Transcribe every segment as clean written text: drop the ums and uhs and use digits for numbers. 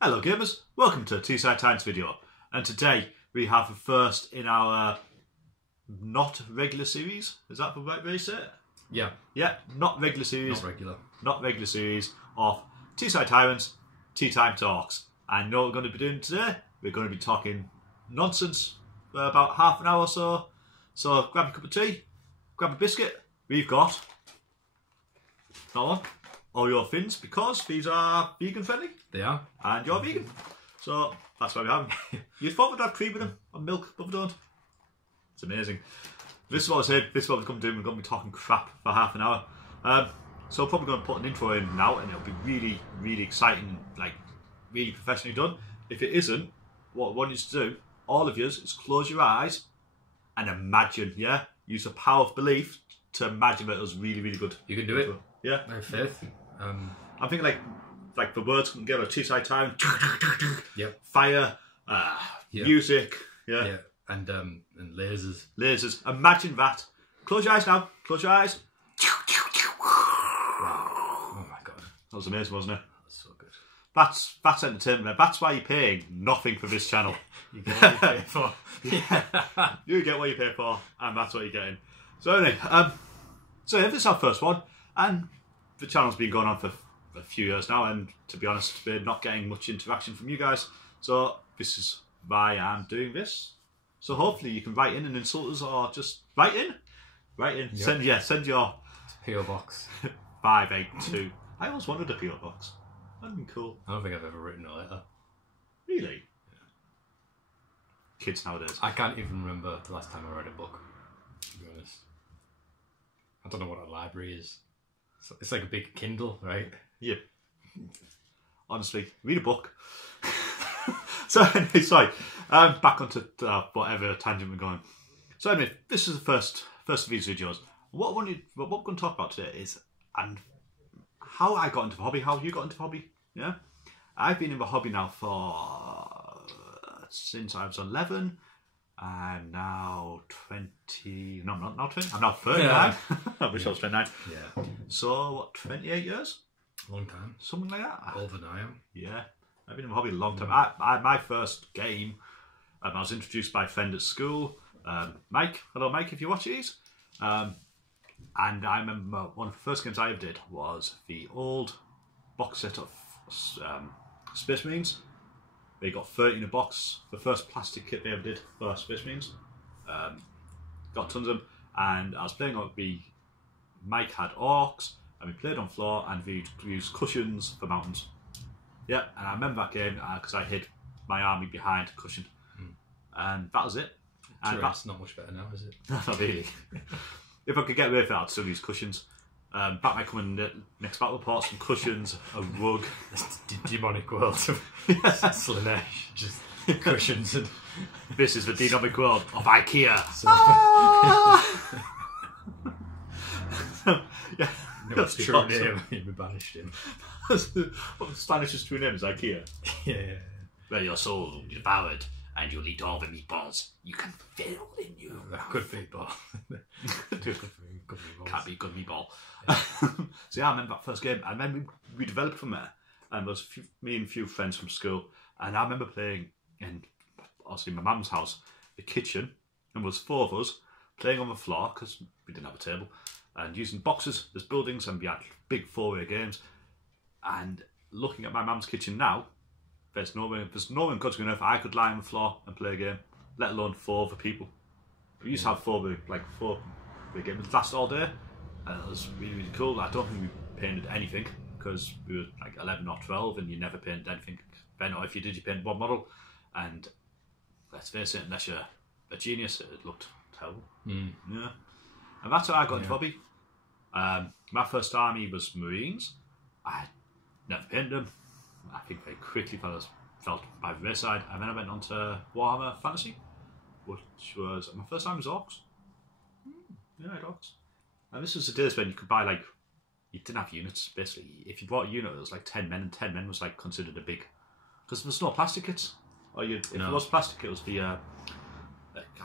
Hello gamers, welcome to Teesside Tyrants video, and today we have the first in our not regular series. Is that the right way to say it? Yeah. Yeah, not regular series. Not regular Series of Teesside Tyrants, Teatime Talks. And you know what we're going to be doing today? We're going to be talking nonsense for about half an hour or so. So grab a cup of tea, grab a biscuit. We've got that one. Oreo Thins, because these are vegan friendly. They are. And you're vegan. So that's why we have them. You'd thought we'd have cream in them and milk, but we don't. It's amazing. This is what I said, this is what we're going to do. We're going to be talking crap for half an hour. So I'm probably going to put an intro in now, and it'll be really, really exciting, like really professionally done. If it isn't, what I want you to do, all of you, is close your eyes and imagine, yeah? Use the power of belief to imagine that it was really, really good. You can do it. Yeah. I have faith. I'm thinking like the words come together, Teesside Time, Yep. fire, music, Yeah. And lasers. Lasers. Imagine that. Close your eyes now. Close your eyes. Oh my god. That was amazing, wasn't it? That's so good. That's entertainment. That's why you're paying nothing for this channel. You get what you pay for. Yeah. You get what you pay for, and that's what you're getting. So anyway, so this is our first one, and the channel's been going on for a few years now, and to be honest, we're not getting much interaction from you guys. So this is why I'm doing this. So hopefully you can write in and insult us, or just write in. Yep. Send your PO box 582. I always wanted a PO box. That'd be cool. I don't think I've ever written a letter. Really? Yeah. Kids nowadays. I can't even remember the last time I read a book, to be honest. I don't know what a library is. It's like a big Kindle, right? Yeah. Honestly, read a book. So anyway, sorry. Back onto whatever tangent we're going. So anyway, this is the first of these videos. What we're going to talk about today is how I got into the hobby, how you got into the hobby. Yeah, I've been in the hobby now since I was 11. I'm now 20. No, I'm not now 20. I'm now 39. Yeah. I wish I was 29. Yeah. So what? 28 years? Long time. Something like that. Older than I am. Yeah. I've been in the hobby a long time. My first game, I was introduced by a friend at school, Mike. Hello, Mike, if you watch these. And I remember one of the first games I ever did was the old box set of Space Marines. They got 30 in a box. The first plastic kit they ever did for Space Marines. Got tons of them. And I was playing on Mike had orcs, and we played on floor, and we used cushions for mountains. Yeah, and I remember that game because I hid my army behind a cushion, and that was it. And that's not much better now, is it? Not really. If I could get away with it, I'd still use cushions. That might come in the next battle report, some cushions, a rug. Demonic world of Slanesh, just cushions. And this is the demonic world of IKEA. Yeah. No, it's true name. We banished him. Spanish's true name is IKEA. Yeah. Where your soul devoured, and you'll eat all the meatballs you can feel in you. Good meatball. Can't be a good meatball. So yeah, I remember that first game, and then we developed from there. And there was me and a few friends from school, and I remember playing in, obviously, my mum's house, the kitchen, and there was 4 of us playing on the floor because we didn't have a table, and using boxes as buildings, and we had big 4-way games. And looking at my mum's kitchen now, there's no way in God's green earth I could lie on the floor and play a game, let alone 4 other people. We used to have 4 games that last all day, and it was really, really cool. I don't think we painted anything because we were like 11 or 12, and you never painted anything. Then, or if you did, you painted one model, and let's face it, unless you're a genius, it looked terrible. Yeah, and that's how I got into hobby. My first army was Marines. I never painted them. I think very quickly felt by the wayside, and then I went on to Warhammer Fantasy, which was my first time was Orcs. Yeah, I had Orcs. And this was the days when you could buy, like, you didn't have units, basically. If you bought a unit, it was like 10 men, and 10 men was like considered a big, because there was no plastic kits. Or if there was plastic, it was the I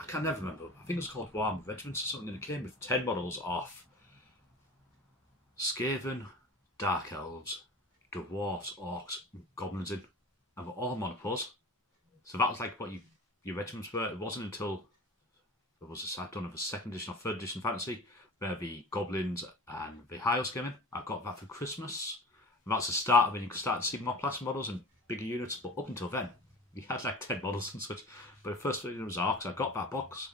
can't never remember. I think it was called Warhammer Regiments or something, and it came with 10 models of Skaven, Dark Elves, Dwarves, Orcs, Goblins in. and were all monopose. So that was like what your regiments were. It wasn't until I don't know if it was 2nd edition or 3rd edition fantasy where the Goblins and the High Elves came in. I got that for Christmas. And that's the start of when you could start to see more plastic models and bigger units. But up until then, we had like 10 models and such. But the first thing was Orcs. I got that box.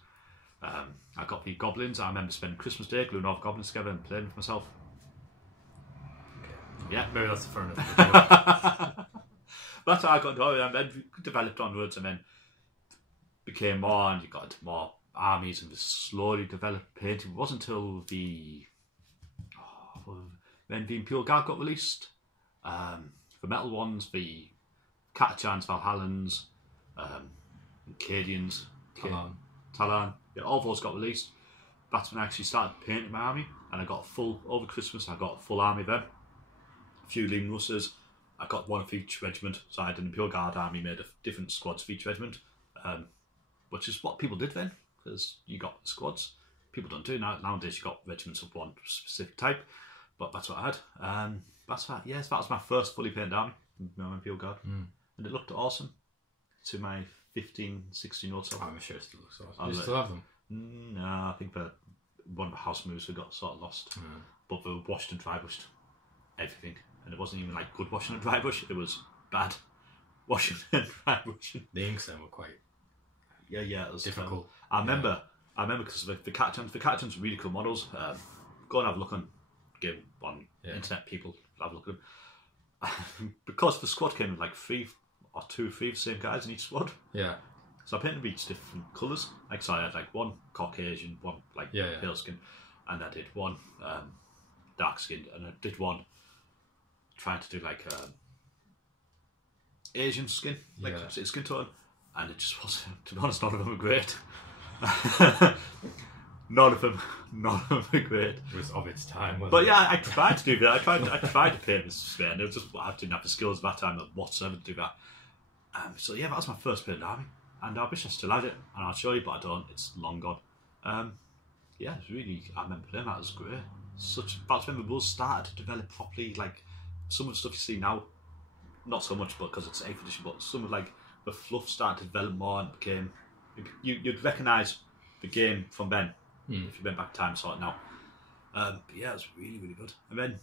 I got the Goblins. I remember spending Christmas Day gluing all the Goblins together and playing with myself. Okay. Yeah. Maybe that's the fun of it. That's how I got into it, and then we developed onwards, and then became more, and you got into more armies, and slowly developed painting. It wasn't until the Imperial Guard got released. The metal ones, the Catachans, Valhallans, Cadians, Talon, yeah, all those got released. That's when I actually started painting my army, and I got over Christmas, I got a full army then. A few Lean Russers. I got one of each regiment, so I had an Imperial Guard army made of different squads for each regiment, which is what people did then, because you got squads. People don't do nowadays. You got regiments of one specific type, but that's what I had. That's that. Yes, that was my first fully painted army, my Imperial Guard, and it looked awesome to my 15, 16-year-old self. I'm sure it still looks awesome. Do you still have them? No, I think one of the house moves we got sort of lost, but they were washed and dry brushed, everything. And it wasn't even like good washing and dry brush, it was bad washing and dry brushing. The inks then were quite it was difficult. I remember because the Catachans were really cool models. Go and have a look on internet, people have a look at them. Because the squad came with like 3 or 2 the same guys in each squad. Yeah. So I painted each different colours. Like so I had like one Caucasian, one like pale skin, and I did one dark skinned, and I did one trying to do like Asian skin, like skin tone, and it just wasn't. To be honest, none of them were great. none of them were great. It was of its time, wasn't but it? yeah, I tried to do that. I tried to paint this way, and it was just I didn't have the skills at that time whatsoever to do that. So yeah, that was my first painted army, and I wish I still had it, and I'll show you, but I don't. It's long gone. Yeah, it's really. I remember playing that. It was great. That's when the rules started to develop properly. Like some of the stuff you see now, not so much, but because it's 8th edition. But some of like the fluff started to develop more and became. You'd recognise the game from then if you went back time sort of now. But yeah, it was really, really good. And then,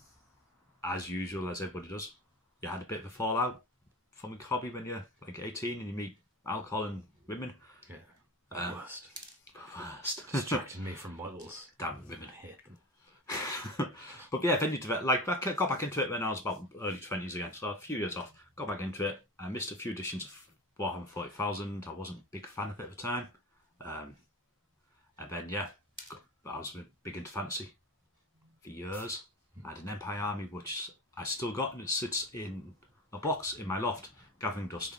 as usual, as everybody does, you had a bit of a fallout from a hobby when you're like 18 and you meet alcohol and women. Yeah, worst. Distracted me from models. Damn women. I hate them. But yeah, then you develop, like I got back into it when I was about early 20s again, so a few years off. Got back into it. I missed a few editions of Warhammer 40,000. I wasn't a big fan of it at the time. And then I was big into fantasy for years. I had an Empire army which I still got, and it sits in a box in my loft, gathering dust,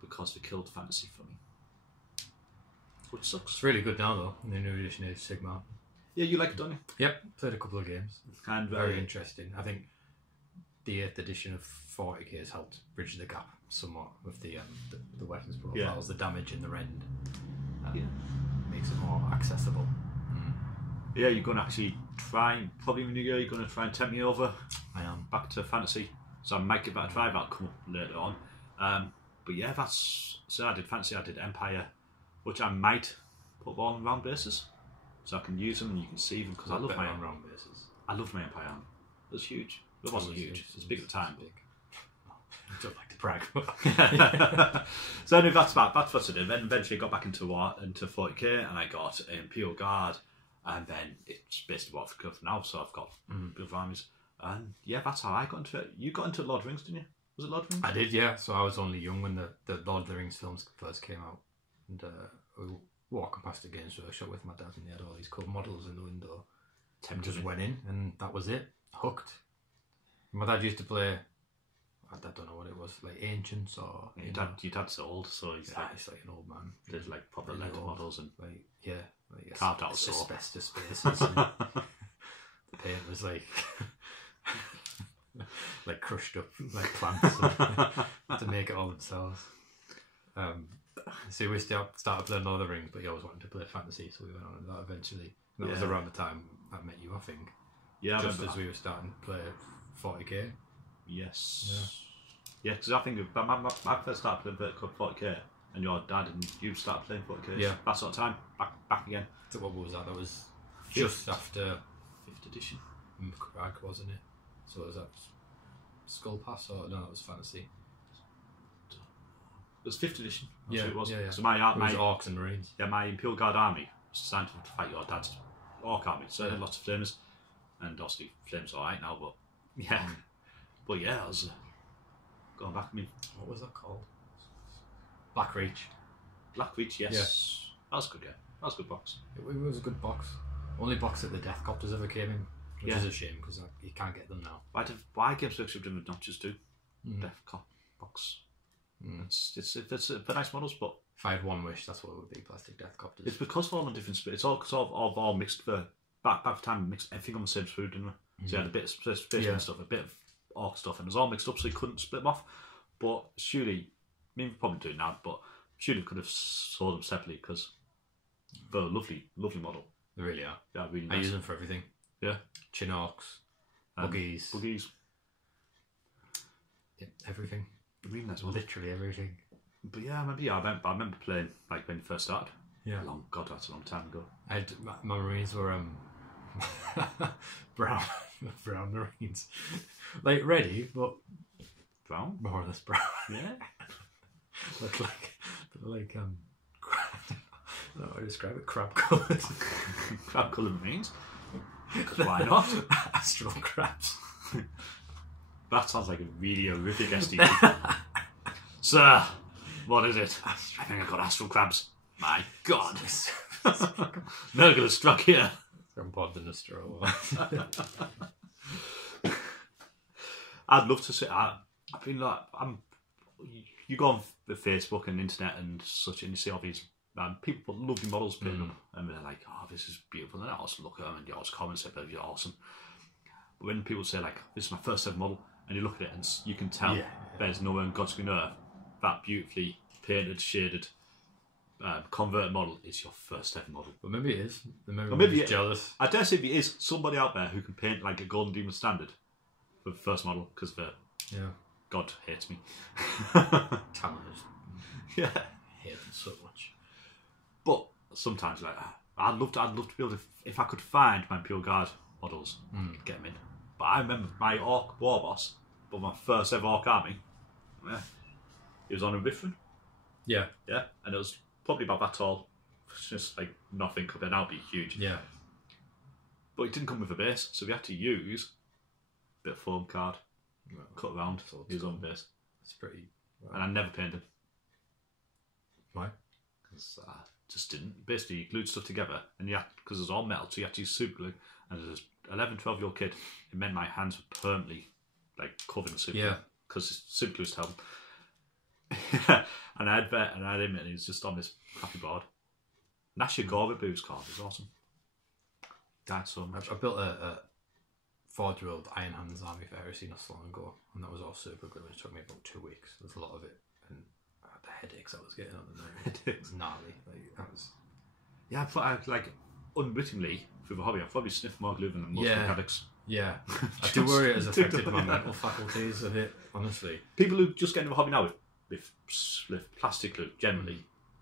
because they killed fantasy for me, which sucks. It's really good now though. The new edition is Sigmar. Yeah, you like it, don't you? Yep, played a couple of games. And very interesting. I think the 8th edition of 40k has helped bridge the gap somewhat with the weapons profiles, the damage in the rend. Makes it more accessible. Yeah, you're going to actually try, probably in the new year, you're going to try and tempt me over. I am. Back to fantasy. So I might give that a try, that'll come up later on. But yeah, so I did fantasy, I did Empire, which I might put on round bases. So I can use them and you can see them, because I love my round bases. I love my Empire army. It was huge. It wasn't huge. It was big at the time. I don't like to brag. So anyway, that's what I did. Then eventually I got back into 40k, and I got Imperial Guard, and then it's basically what I've got for now. So I've got both armies, and yeah, that's how I got into it. You got into Lord of the Rings, didn't you? Was it Lord of the Rings? I did, yeah. So I was only young when the Lord of the Rings films first came out, and we were walking past the games workshop with my dad, and they had all these cool models in the window. Just went in, and that was it. Hooked. My dad used to play, I don't know what it was, like Ancients or... Your dad's old, so he's like an old man. There's like proper leather models and like carved out saw. Asbestos spaces. And the paint was like like crushed up like plants to make it all themselves. So we started playing Lord of the Rings, but he always wanted to play fantasy, so we went on to that eventually. And that was around the time I met you, I think. Yeah, just as we were starting to play 40k. Yes. Yeah, because I think I first started playing Vertical 40k, and your dad and you started playing 40k. Yeah. That sort of time. Back again. So what was that? That was just after 5th edition. Crag, wasn't it? So was that Skull Pass or no? That was Fantasy. It was 5th edition. That's Yeah, what it was. yeah. So it was Orcs and Marines. Yeah, my Imperial Guard army was designed to fight your dad's Orc army. So I had lots of flamers, and obviously flames alright now, but yeah, but yeah, I was going back. I mean, What was that called? Black Reach. Black Reach, yes, that was good. Yeah, that was a good box. It was a good box. Only box that the Death Copters ever came in, which Yeah. is a shame because you can't get them now. Why Games Workshop didn't not just do Mm. Death Cop box? Mm. It's for nice models, but If I had one wish, that's what it would be: plastic Death Copters. it's because of all the different. It's all because of all mixed for back the time we mixed everything on the same food, didn't we? So you had a bit of space and stuff, a bit of Orc stuff, and it was all mixed up, so you couldn't split them off. But surely, I mean, we probably do now, but surely we could have sold them separately because they're a lovely model. They really are. Yeah, really I nice. use them for everything. Yeah, Chinoks, buggies, yeah, everything. Really nice model. Literally everything. But yeah, I remember playing like when you first started. Yeah. God, that's a long time ago. I had, my Marines were brown Marines, like ready, but Brown? more or less brown. Yeah. Look like I don't know how to describe it. Crab coloured. Crab coloured Marines. Why not? Astral crabs. That sounds like a really horrific STD. Sir, what is it? I think I got astral crabs. My God. Nurgle has struck here. I'm bored in a straw. I'd love to say. I've been like, you go on the Facebook and internet and such, and you see all these people put lovely models putting up, and they're like, "Oh, this is beautiful." And I also look at them, and you always comment, say, "But you're awesome." But when people say like, "This is my first ever model," and you look at it, and you can tell there's nowhere in God's green earth that beautifully painted, shaded, converted model is your first ever model. But maybe it is. Maybe it's jealous. I dare say there is somebody out there who can paint like a Golden Demon standard for the first model because God hates me. Talented. Yeah, Hate them so much. but sometimes like I'd love to be able to, if I could find my Imperial Guard models, get them in. But I remember my Orc war boss, but my first ever Orc army. Yeah, he was on a Riffin. Yeah. Yeah, and it was probably about that tall. It's just like nothing could now be huge. Yeah. But it didn't come with a base, so we had to use a bit of foam card, cut around his own base. It's pretty. And I never painted him. Why? Because I just didn't. Basically, you glued stuff together, and because it was all metal, so you had to use super glue. And as an 11, 12-year-old kid, it meant my hands were permanently like covered in super glue. Because super glue was terrible. And I had him, and he was just on this happy board. Nasha Gorbabu's card was awesome. Died so much. I built a 4-year-old Iron Hands army for Heresy not so long ago, and that was all super glue. It took me about 2 weeks. There's a lot of it, and the headaches I was getting on the night. It was gnarly. Like, that was. Yeah, I like unwittingly through the hobby, I've probably sniffed more glue than most mechanics. Yeah, I do worry it has affected my mental faculties a bit. Honestly, people who just get into the hobby now with plastic glue generally,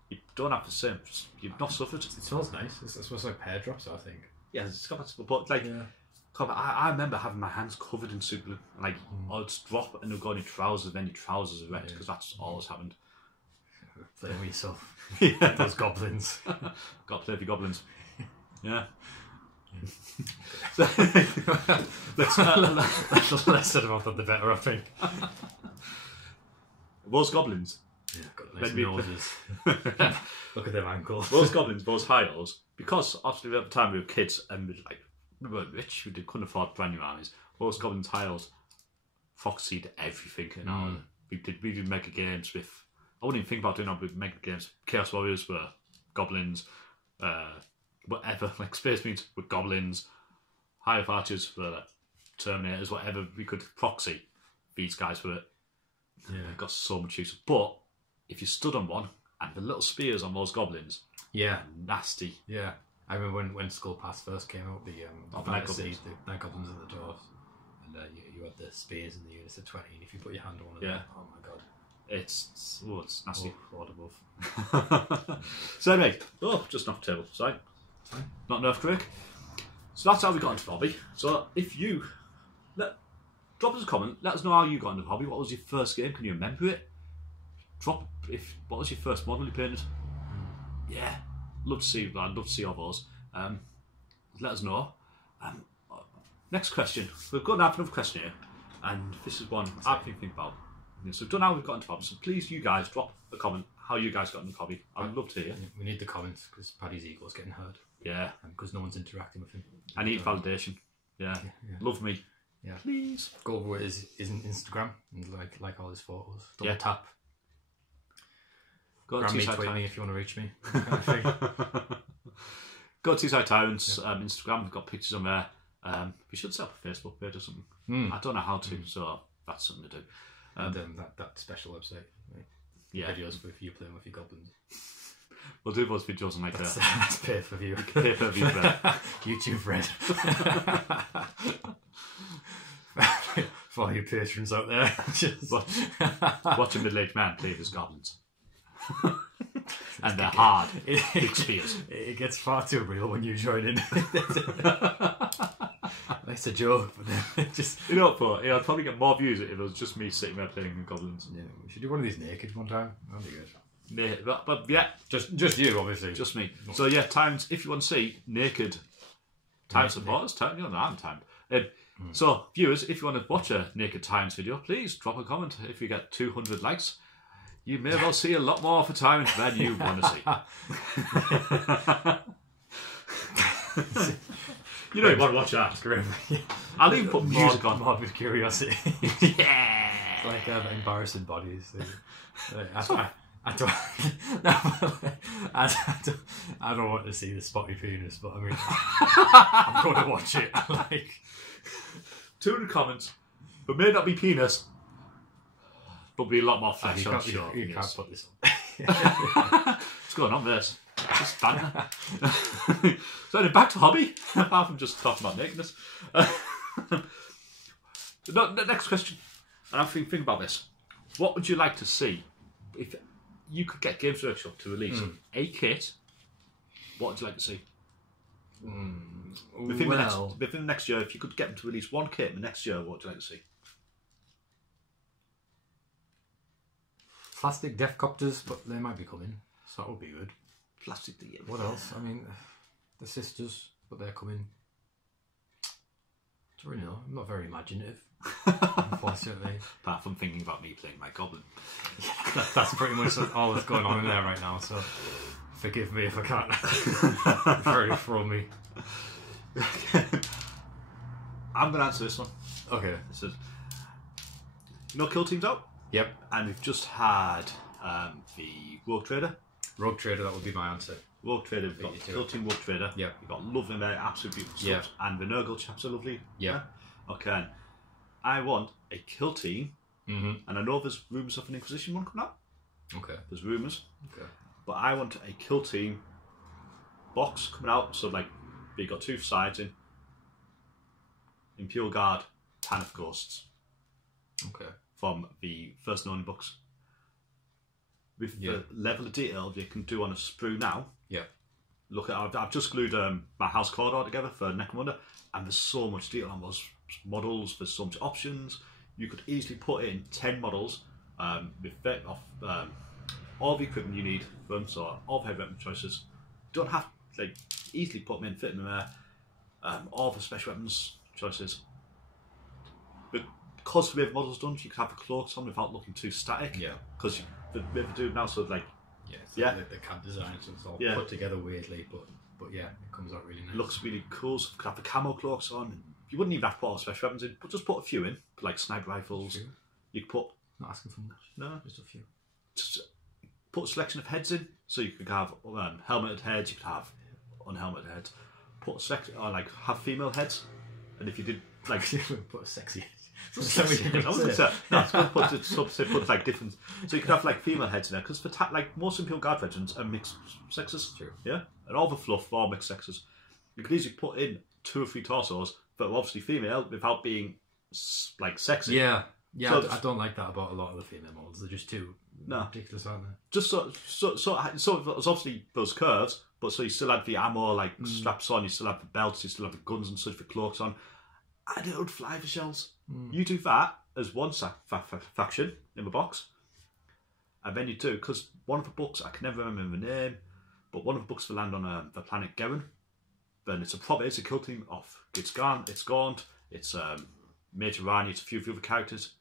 you don't have the same. You've not suffered. it smells nice. It smells like pear drops, I think. Yeah, it's got that, but like, I remember having my hands covered in super glue. Like, I'd drop and they'd go in your trousers, then your trousers are wet because that's always happened. Play with yourself. Yeah, Those goblins. Got to play with your goblins. Yeah. The less said about that, the better, I think. Those goblins. Yeah, got nice noses. Look at them ankles. Those goblins, those high elves, because obviously at the time we were kids and we weren't rich, we couldn't afford brand new armies. Those goblins, high elves, foxy'd everything. You know, we did mega games with. I wouldn't even think about doing that with mega games. Chaos Warriors were goblins, whatever, like Space Marines were goblins, High Elf Archers were like Terminators, whatever we could proxy. These guys were. Yeah, got so much use. But if you stood on one and the little spears on those goblins, nasty. Yeah, I remember when Skull Pass first came out, the Night Goblins and the Dwarves, and you had the spears and the units of 20, and if you put your hand on one of Yeah. them, oh my god. It's nasty. Lord above. So anyway, just knocked the table. Sorry. Not an earthquake. So that's how we got into the hobby. So if you drop us a comment, let us know how you got into the hobby. What was your first game? Can you remember it? What was your first model you painted? Yeah, I'd love to see all those. Let us know. Next question. We've got another question here, and this is one I've been thinking about. So we've done how we've got into the hobby. So please, you guys, drop a comment how you guys got into the hobby. I'd love to hear. We need the comments because Paddy's ego's getting hurt. Yeah, because no one's interacting with him. I need validation. Yeah. Love me. Yeah, please go over his Instagram and like all his photos. Double tap. Go to Teesside Tyrants if you want to reach me. Go to Teesside Tyrants Instagram. We've got pictures on there. We should set up a Facebook page or something. I don't know how to, so that's something to do. And that special website. Right? Videos for you playing with your goblins. We'll do those videos on that's pay per view. Pay per view. YouTube Red. For your patrons out there, just watch a middle-aged man play his goblins. And they're hard, big spears. It gets far too real when you join in. It's a joke, but then just I'd probably get more views if it was just me sitting there playing goblins. Yeah, we should do one of these naked one time. That'd be good. Yeah, but yeah, just you, obviously, just me. So yeah, Tyrants. If you want to see naked Tyrant supporters, I'm timed. So viewers, if you want to watch a naked Tyrants video, please drop a comment. If you get 200 likes, you may well see a lot more for Tyrants than you want to see. You don't want to watch that. I'll even put music on. Morbid curiosity. Yeah. Like embarrassing bodies. I don't want to see the spotty penis, but I mean, I'm going to watch it. 200 comments, but may not be penis, but be a lot more flesh on show. You can't put this on. What's going on this? Just banter. So back to hobby, apart from just talking about nakedness. The next question, and I'm thinking about this. What would you like to see if you could get Games Workshop to release a kit? What would you like to see? Within the next year, if you could get them to release one kit in the next year, what would you like to see? Plastic Deathcopters, but they might be coming, so that would be good. Plastic. What else? I mean, the sisters, but they're coming. I don't really know. I'm not very imaginative, unfortunately. Apart from thinking about me playing my goblin. That's pretty much all that's going on in there right now, so forgive me if I can't very throw me. I'm going to answer this one. Okay. This is, Kill Team's out? Yep. And we've just had the Rogue Trader. Rogue Trader, that would be my answer. Rogue Trader, we've got Kill Team Rogue Trader. Yep. We've got lovely there, absolutely beautiful yep. stuff. And the Nurgle chaps are lovely. Yeah. Okay. I want a Kill Team, and I know there's rumours of an Inquisition one coming out. Okay. There's rumours. Okay. But I want a Kill Team box coming out, so like you got two sides in Imperial Guard, Tan of Ghosts. Okay. From the first known books. With the level of detail you can do on a sprue now. Yeah. Look at I've just glued my house corridor together for Necromunda, and there's so much detail on those models. There's so much options. You could easily put in 10 models with all the equipment you need for them. So all the heavy weapon choices. Don't have to easily put them in, fit them in there. All the special weapons choices. Because the way the model's done, you can have the cloaks on without looking too static. Yeah. Because the way they do it now, so the CAD design, so it's all put together weirdly, but yeah, it comes out really nice. It looks really cool. So you can have the camo cloaks on. You wouldn't even have to put all the special weapons in, but just put a few in, like sniper rifles. You could put. Not asking for much. No, just a few. Just put a selection of heads in, so you could have helmeted heads. You could have unhelmeted heads. Put a selection, or have female heads, and if you did put a sexy head. It's good to put different. So you could have female heads in there because for most Imperial Guard regiments are mixed sexes. True. Yeah, and all the fluff are all mixed sexes. You could easily put in 2 or 3 torsos that are obviously female without being like sexy. Yeah. So I don't like that about a lot of the female models. They're just too ridiculous, aren't they? Just so it was obviously those curves, but so you still had the ammo like straps on, you still have the belts, you still have the guns and such, the cloaks on, and it would fly the shells. You do that as one faction in the box, and then you do, because one of the books, I can never remember the name, but one of the books will land on the planet Gowin. Then it's a kill team off. It's Gaunt, it's Major Rani, it's a few of the other characters,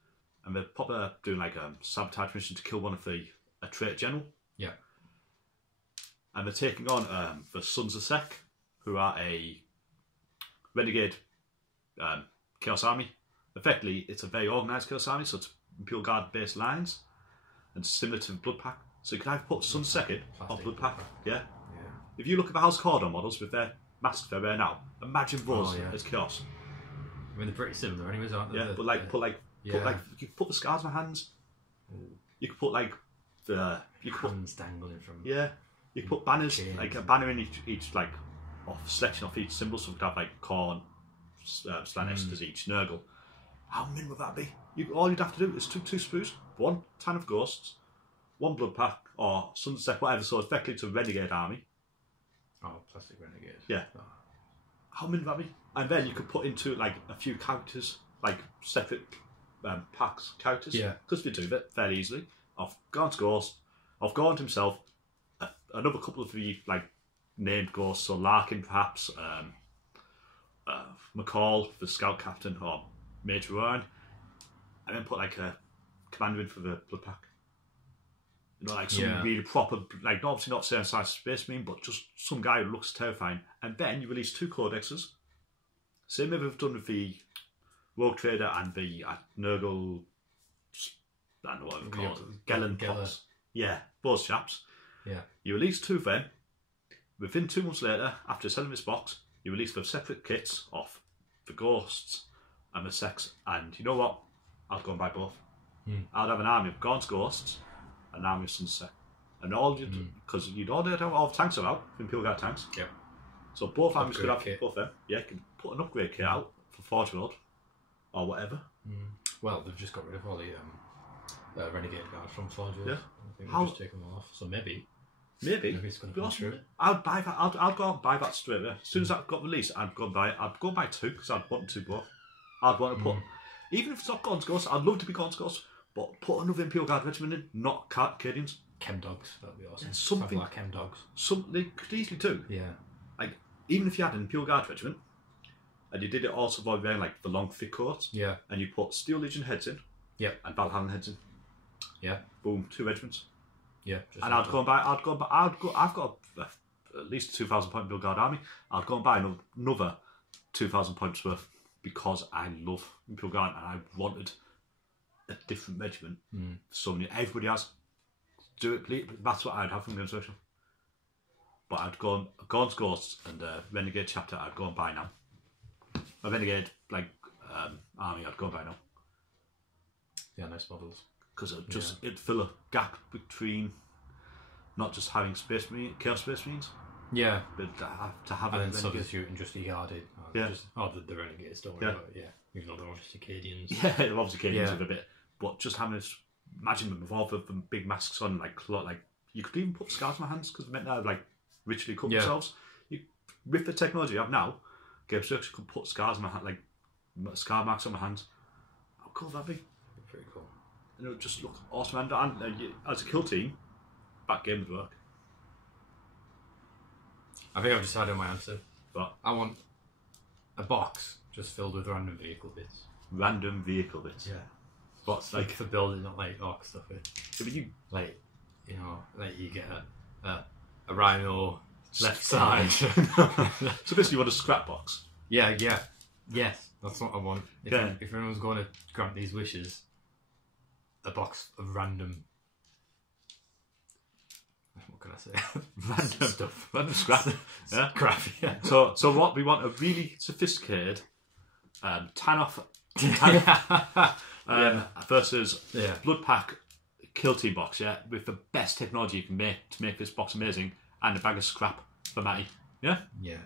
and they're probably doing like a sabotage mission to kill one of a traitor general. Yeah. And they're taking on the Sons of Sek, who are a renegade Chaos Army. Effectively, it's a very organised Chaos Army, so it's Imperial Guard based lines, and similar to the Blood Pack. So you can either put Sons of Sek or Blood Pack. Yeah. If you look at the House Cordon models with their masks they're wearing now, imagine those as Chaos. I mean, they're pretty similar, anyways, aren't they? Yeah, but you could put the scars on my hands. You could put like hands dangling from. Yeah, you could put banners, like a banner in each like selection of each symbol. So we could have like Khorne, Slaanesh as each Nurgle. How min would that be? All you'd have to do is two sprues, one Tan of Ghosts, one Blood Pack, or Sunset, whatever. So effectively, it's a renegade army. Oh, plastic renegade. Yeah. Oh. How min would that be? And then you could put into like a few characters, like separate packs characters. Yeah. Because we do that fairly easily. Of Gaunt's Ghost, of Gaunt himself, another couple of the like named ghosts, so Larkin perhaps, McCall, the scout captain, or Major Ryan, and then put like a commander in for the Blood Pack. You know, like some really proper, like obviously not same size Space Marine, but just some guy who looks terrifying. And then you release 2 codexes. Same way we've done with the Rogue Trader and the Nurgle, I don't know what they're called, Gellan Pops. Yeah, those chaps. Yeah. You release 2 of them. Within 2 months later, after selling this box, you release the separate kits of the Ghosts and the Sex. And you know what? I'd go and buy both. I'd have an army of Gaunt's Ghosts and an army of Sunset. And all you'd, because you'd order all the tanks are out, Imperial Guard tanks. Yeah. So both armies could have kit. both of them. Yeah, you can put an upgrade kit out for Forge World or whatever. Well, they've just got rid of all the renegade guards from Forge World. Yeah. I think they've just taken them all off. So maybe it's going to be awesome. I'd buy that. I'd go and buy that straight away. As soon as that got released, I'd go and buy it. I'd go and buy 2 because I'd want to both. I'd want to put, even if it's not Gaunt's Ghost, I'd love to be Gaunt's Ghost, but put another Imperial Guard regiment in, not Cadians. Chem dogs, that'd be awesome. Something like chem dogs. Something they could easily do. Yeah. Like, even if you had an Imperial Guard regiment, and you did it also by wearing like the long thick coats, yeah, and you put Steel Legion heads in, and Valhallan heads in, boom, 2 regiments, and I'd go and buy. I've got at least a 2,000 point Imperial Guard army. I'd go and buy another 2,000 points worth because I love Imperial Guard and I wanted a different regiment. So everybody has. Do it, please. That's what I'd have from Games Workshop. But I'd go on Gaunt's Ghosts and Renegade chapter. I'd go and buy now. A Renegade army. I'd go and buy now. Yeah, nice models. Because it'd fill a gap between not just having Chaos Space Marines. Yeah, but to have and then substituting just E-Guarded. The Renegades, don't worry about it. Yeah, even though they're obviously Cadians. Yeah, they're obviously Cadians with a bit, but just having this. Imagine them with all the big masks on, like you could even put scars on my hands because they meant to like ritually cut themselves. With the technology you have now, Games Workshop could put scars on my hand, like scar marks on my hands. How cool would that be? Pretty cool. And it would just look awesome. And as a kill team, that game would work. I think I've decided my answer. What? I want a box just filled with random vehicle bits. Random vehicle bits. Yeah. What's like for building, not like orc stuff. Yeah, but you get a rhino left side. So basically, you want a scrap box. Yeah. Yes, that's what I want. If anyone's going to grant these wishes, a box of random. What can I say? Random stuff. Random scrap. Scrap. Yeah. So what we want, a really sophisticated Tanoff. Versus Blood Pack kill team box, with the best technology you can make to make this box amazing, and a bag of scrap for Matty. Yeah? Yeah.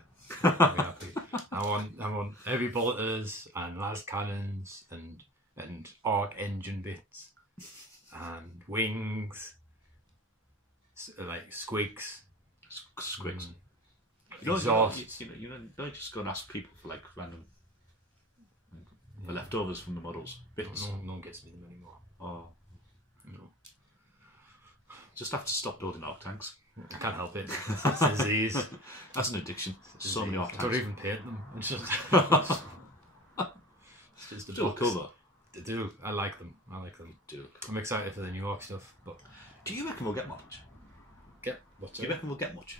Very happy. I want heavy bolters and las cannons and arc engine bits and wings, like squigs. Squigs. Exhaust. You don't just go and ask people for like random the leftovers from the models. Bits. No one gets me them anymore. Oh. No. Just have to stop building arc tanks. I can't help it. It's a disease. That's an addiction. So many arc I don't tanks. even paint them. It's just, it's just the They look box. cool though. They do. I like them. I'm excited for the New York stuff. But Do you reckon we'll get much? what's Do you reckon we'll get much?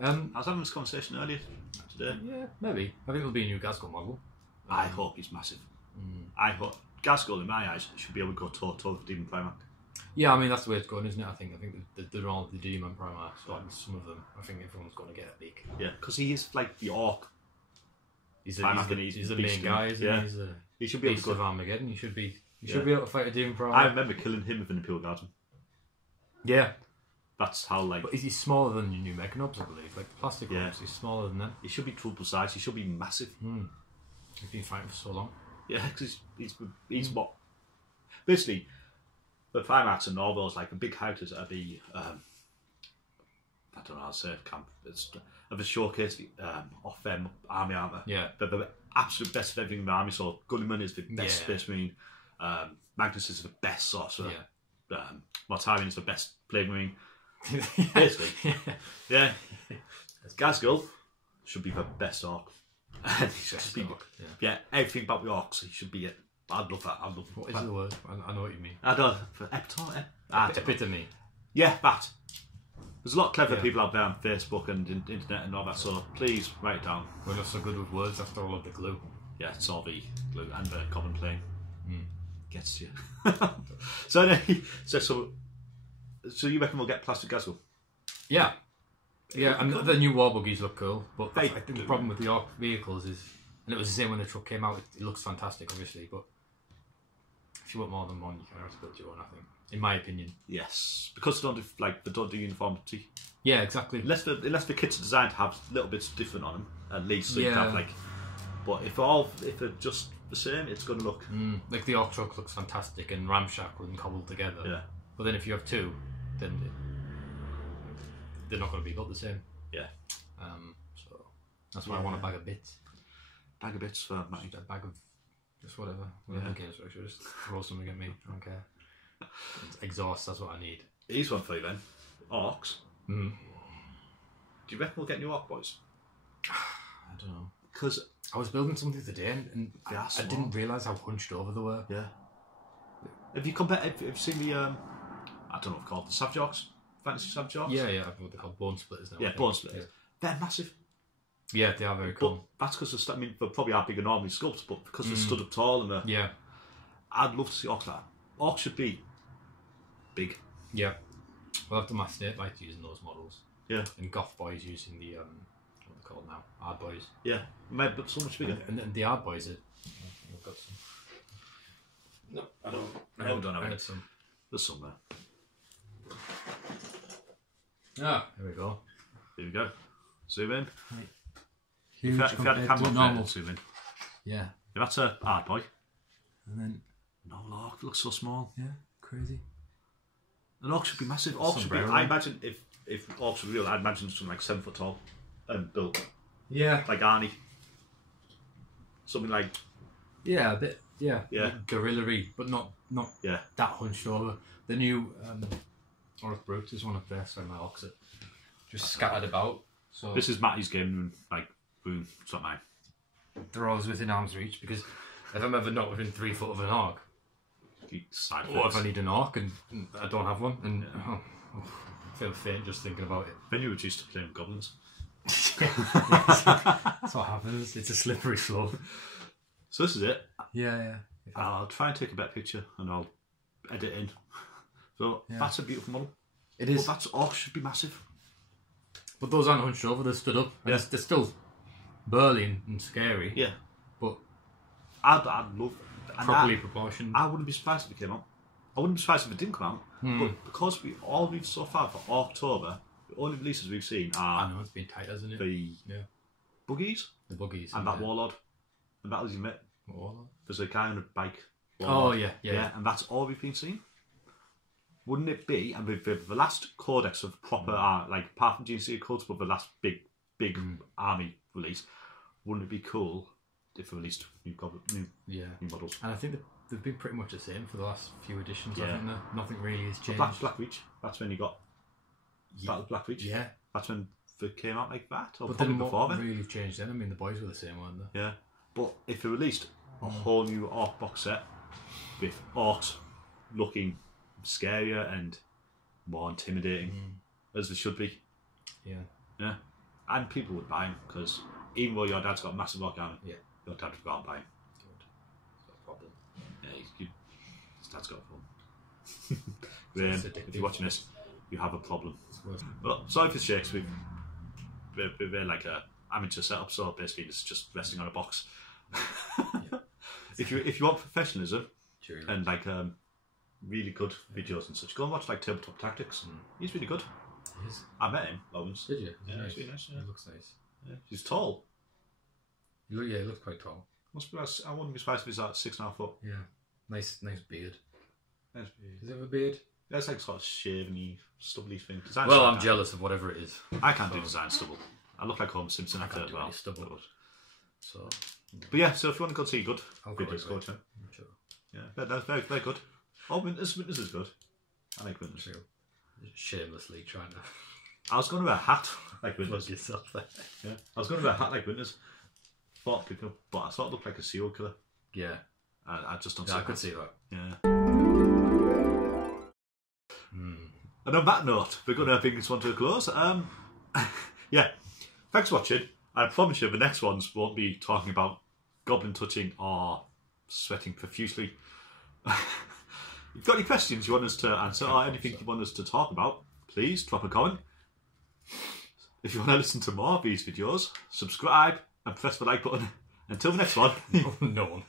it? I was having this conversation earlier today. Yeah, maybe. I think there'll be a new Glasgow model. I hope he's massive. I hope Glasgow, in my eyes, should be able to go toe-to-toe with Demon Primarch. Yeah, I mean that's the way it's going, isn't it? I think they're all the Demon Primarchs, so some of them. I think everyone's going to get a big. Yeah, because he is like the orc. He's Primarch the and he's main beast, guy, isn't yeah. he? He's the He should be able beast to of go. Armageddon. He should be. Yeah. Be able to fight a Demon Primarch. I remember killing him within the Imperial Garden. Yeah, That's how like but he's smaller than your new Mechanobs, I believe. Like the plastic Yeah. ones, he's smaller than them. he should be triple size. He should be massive. He's been fighting for so long. Yeah, because he's what basically the Primarchs and all those like the big houses are the I don't know how to say it, camp. It's of a showcase off them army armour. Yeah. The absolute best of everything in the army. So Gunnyman is the best Yeah. Space Marine. Magnus is the best sorcerer. Yeah. Mortarion is the best Plague Marine. Basically, yeah. Gazgul should be the best orc. And he should be, orc, yeah. yeah, everything about the orcs. He should be it. I'd love that. I'd love What is that. the word? I know what you mean. I don't for epitome. Epitome. Yeah, that. There's a lot of clever Yeah. people out there on Facebook and internet and all that. So please write it down. We're not so good with words after all of the glue. Yeah, it's all the glue and the common plane gets to you. So anyway, so you reckon we'll get plastic Gazgul? Yeah. Yeah, and the new war buggies look cool, but They I think do. the problem with the Orc vehicles is, and it was the same when the truck came out, it looks fantastic, obviously, but if you want more than one, you kind of have to build your own, I think, in my opinion. Yes, because they don't do uniformity. Yeah, exactly. Unless the kits are designed to have little bits different on them, at least. So you can Yeah. have like, but if they're just the same, it's going to look. Like the Orc truck looks fantastic and ramshackle and cobbled together. Yeah. But then if you have two, then they're not going to be built the same. Yeah. So that's why I want a bag of bits. Bag of bits for Matty. Just a bag of just whatever. Whatever cares, I should just throw something at me. I don't care. Exhaust, that's what I need. Here's one for you then. Orcs. Mm. Do you reckon we'll get new orc boys? I don't know. Because I was building something today and They are I small. didn't realise how hunched over they were. yeah. Have you seen the I don't know what they're called, the Savage Orcs? Fantasy Savage Orcs? Yeah, I think what they're called, bone splitters now. I Yeah, think. bone splitters. They're massive. Yeah, they are very cool. But that's because they probably are bigger normally sculpts, but because they're stood up tall and Yeah, I'd love to see orcs like that. Orcs should be big. yeah. We'll have to mass snake like using those models. Yeah. And goth boys using the what they're called now, hard boys. Yeah. Maybe, but so much bigger. And the hard boys are. We've got some. No, I don't have I it. had some. There's some there. Ah, here we go. Here we go. Zoom in. Huge If you had a compared camera to on normal. there, zoom in. Yeah. Yeah, that's a hard boy. And then, No, orc looks so small. yeah, crazy. An orc should be massive. Orc should be. Sombrero. I imagine if orcs were real, I'd imagine something like 7 foot tall and built Yeah. like Arnie. Something like Yeah, a bit. Yeah. Yeah. Guerrillery, but not yeah. that hunched over. The new Orc Brute is one of their semi-orcs that just scattered about. So This is Matty's game. Like boom, it's not mine. they're always within arm's reach because if I'm ever not within 3 foot of an orc, Side or if flips. I need an orc and I don't have one, and I feel faint just thinking about it. Then you were used to playing with goblins. That's what happens. It's a slippery slope. So this is it. Yeah, yeah. I'll try and take a better picture and I'll edit in. So Yeah. that's a beautiful model. It But is. that's orcs should be massive. But those aren't hunched over, they're stood up. And Yeah. they're still burly and scary, Yeah. but I'd love. And properly proportioned. I wouldn't be surprised if it came out. I wouldn't be surprised if it didn't come out. But because we've so far for October, The only releases we've seen I are know, it's been tight, hasn't it? the Buggies. The buggies. and that Warlord. And Battles You Met. Warlord? There's a guy on a bike. Oh, yeah. And that's all we've been seeing. Wouldn't it be, and with the last codex of proper, like, apart from GNC codes, but the last big army release, wouldn't it be cool if they released new models? And I think they've been pretty much the same for the last few editions, Yeah. haven't they? Nothing really has changed. Blackreach, that's when you got Battle of Blackreach. Yeah. That's when they came out like that, or But probably then before what then. really changed then? I mean, the boys were the same, weren't they? Yeah. But if they released a whole new Orc box set with Orcs looking scarier and more intimidating, as they should be. Yeah. And people would buy them, because even though your dad's got a massive Orc army, Yeah. your dad would go out and buy them. Good. No problem. Yeah, his dad's got a problem. Graham, if you're watching this, you have a problem. Well, sorry for the shakes. We're like a amateur setup, so basically it's just resting on a box. If you want professionalism and like really good videos and such, go and watch like Tabletop Tactics. He's really good. He is. I met him once. Did you? Yeah, Nice. he's really nice. Yeah. He looks nice. Yeah. He's tall. He looks quite tall. Must be. I wouldn't be surprised if he's like 6.5 foot. Yeah. Nice beard. Nice. Does he have a beard? That's like sort of shaving-y, stubbly thing. Well, I'm jealous of whatever it is. I can't do design stubble. I look like Homer Simpson I after can't as do well. any stubble. So, But yeah, so if you want to go see good I'll go videos, go to him. sure. Yeah, that's very, very good. Oh, Winters is good. I like Winters. True. Shamelessly trying to I was going to wear a hat like plug Winters. yourself there. Yeah, I was going to wear a hat like Winters. Thought it'd be cool, but I sort of look like a serial killer. Yeah. I just don't. Yeah, see I could that. see that. Yeah. And on that note, we're going to bring this one to a close. Yeah, thanks for watching. I promise you the next ones won't be talking about goblin touching or sweating profusely. If you've got any questions you want us to answer or anything you want us to talk about, please drop a comment. If you want to listen to more of these videos, subscribe and press the like button. Until the next one. No one.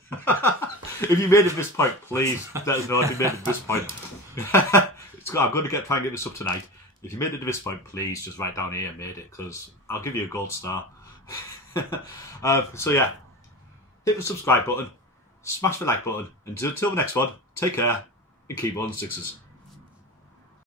If you made it this point, please let us know if you made it this point. I'm going to try and get this up tonight. If you made it to this point, please just write down here made it, because I'll give you a gold star. So yeah, hit the subscribe button, smash the like button, and until the next one, take care and keep on sixes.